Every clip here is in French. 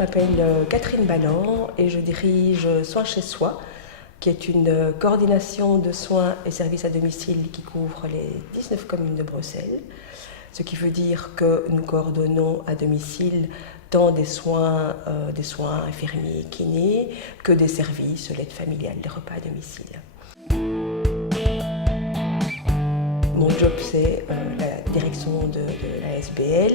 m'appelle Catherine Balland et je dirige Soins chez soi, qui est une coordination de soins et services à domicile qui couvre les 19 communes de Bruxelles. Ce qui veut dire que nous coordonnons à domicile tant des soins infirmiers, kinés, que des services, l'aide familiale, les repas à domicile. Mon job, c'est la direction de la SBL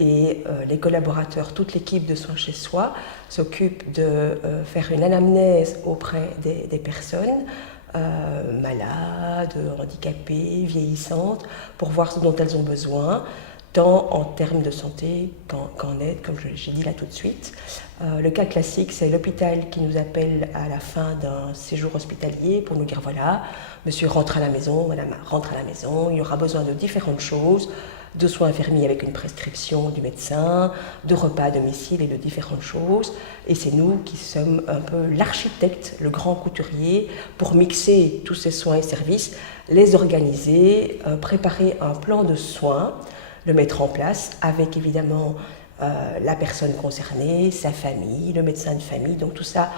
et les collaborateurs, toute l'équipe de Soins chez soi s'occupe de faire une anamnèse auprès des personnes malades, handicapées, vieillissantes, pour voir ce dont elles ont besoin, tant en termes de santé qu'en aide, comme j'ai dit là tout de suite. Le cas classique, c'est l'hôpital qui nous appelle à la fin d'un séjour hospitalier pour nous dire voilà, monsieur rentre à la maison, madame rentre à la maison, il y aura besoin de différentes choses, de soins infirmiers avec une prescription du médecin, de repas à domicile et de différentes choses. Et c'est nous qui sommes un peu l'architecte, le grand couturier, pour mixer tous ces soins et services, les organiser, préparer un plan de soins, le mettre en place avec évidemment la personne concernée, sa famille, le médecin de famille, donc tout ça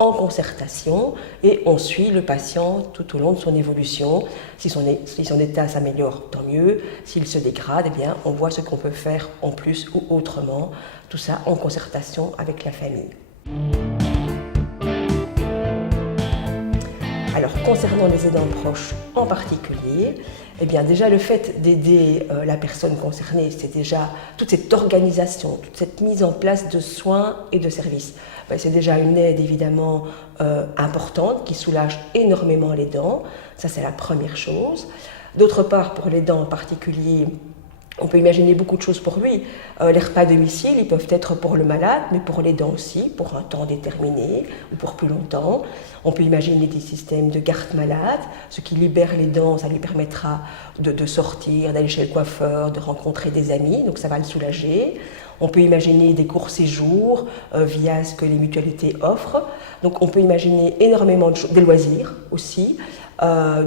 en concertation, et on suit le patient tout au long de son évolution. Si son état s'améliore, tant mieux. S'il se dégrade, eh bien, on voit ce qu'on peut faire en plus ou autrement. Tout ça en concertation avec la famille. Alors, concernant les aidants proches en particulier, eh bien, déjà le fait d'aider la personne concernée, c'est déjà toute cette organisation, toute cette mise en place de soins et de services. Ben, c'est déjà une aide évidemment importante qui soulage énormément l'aidant. Ça, c'est la première chose. D'autre part, pour l'aidant en particulier, on peut imaginer beaucoup de choses pour lui. Les repas à domicile, ils peuvent être pour le malade, mais pour l'aidant aussi, pour un temps déterminé ou pour plus longtemps. On peut imaginer des systèmes de garde malade, ce qui libère l'aidant, ça lui permettra de sortir, d'aller chez le coiffeur, de rencontrer des amis, donc ça va le soulager. On peut imaginer des courts séjours via ce que les mutualités offrent. Donc on peut imaginer énormément de choses, des loisirs aussi.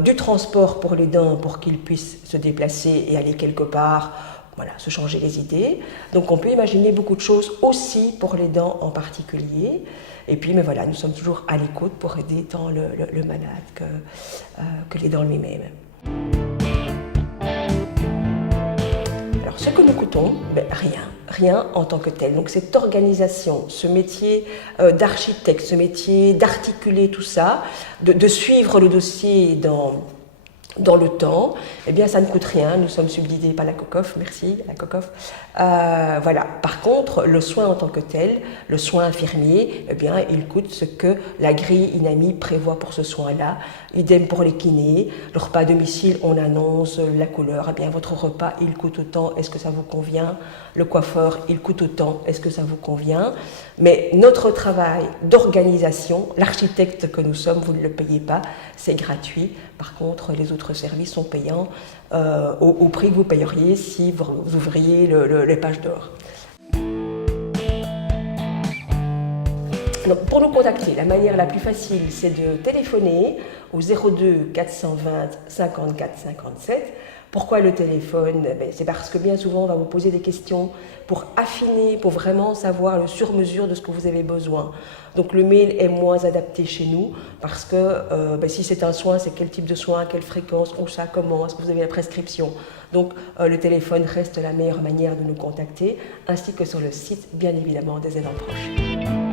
Du transport pour l'aidant pour qu'il puisse se déplacer et aller quelque part, voilà, se changer les idées. Donc on peut imaginer beaucoup de choses aussi pour l'aidant en particulier. Et puis mais voilà, nous sommes toujours à l'écoute pour aider tant le malade que l'aidant lui-même. Alors ce que nous coûtons, ben, rien en tant que tel. Donc cette organisation, ce métier d'architecte, ce métier d'articuler tout ça, de suivre le dossier dans le temps, eh bien ça ne coûte rien, nous sommes subsidiés par la COCOF, merci la COCOF. Voilà. Par contre, le soin en tant que tel, le soin infirmier, eh bien il coûte ce que la grille INAMI prévoit pour ce soin-là. Idem pour les kinés, le repas à domicile, on annonce la couleur, eh bien votre repas il coûte autant, est-ce que ça vous convient? Le coiffeur, il coûte autant, est-ce que ça vous convient? Mais notre travail d'organisation, l'architecte que nous sommes, vous ne le payez pas, c'est gratuit. Par contre, les autres services sont payants au prix que vous payeriez si vous ouvriez les pages d'or. Donc, pour nous contacter, la manière la plus facile, c'est de téléphoner au 02 420 54 57. Pourquoi le téléphone? C'est parce que bien souvent, on va vous poser des questions pour affiner, pour vraiment savoir le sur-mesure de ce que vous avez besoin. Donc le mail est moins adapté chez nous parce que si c'est un soin, c'est quel type de soin, quelle fréquence, où ça, comment, est-ce que vous avez la prescription. Donc le téléphone reste la meilleure manière de nous contacter, ainsi que sur le site, bien évidemment, des aidants proches.